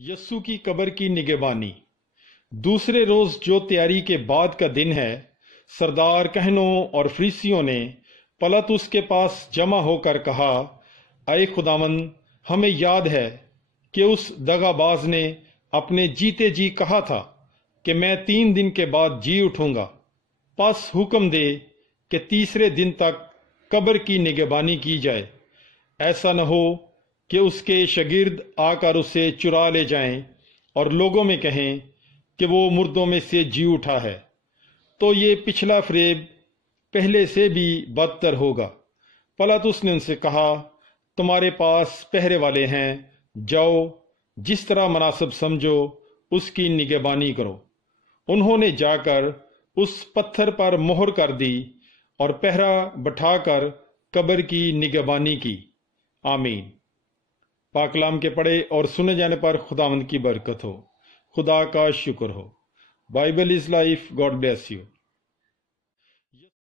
यस्सु की कब्र की निगहबानी। दूसरे रोज जो तैयारी के बाद का दिन है, सरदार कहनों और फरीसियों ने पिलातुस के पास जमा होकर कहा, अय खुदावंद, हमें याद है कि उस दगाबाज ने अपने जीते जी कहा था कि मैं 3 दिन के बाद जी उठूंगा। बस हुक्म दे कि तीसरे दिन तक कब्र की निगहबानी की जाए। ऐसा न हो कि उसके शागिर्द आकर उसे चुरा ले जाएं और लोगों में कहें कि वो मुर्दों में से जी उठा है, तो ये पिछला फरेब पहले से भी बदतर होगा। पिलातुस ने उनसे कहा, तुम्हारे पास पहरे वाले हैं, जाओ, जिस तरह मुनासिब समझो उसकी निगहबानी करो। उन्होंने जाकर उस पत्थर पर मोहर कर दी और पहरा बैठाकर कब्र की निगहबानी की। आमीन। पाक कलाम के पढ़े और सुने जाने पर खुदावंद की बरकत हो। खुदा का शुक्र हो। Bible is life. God bless you.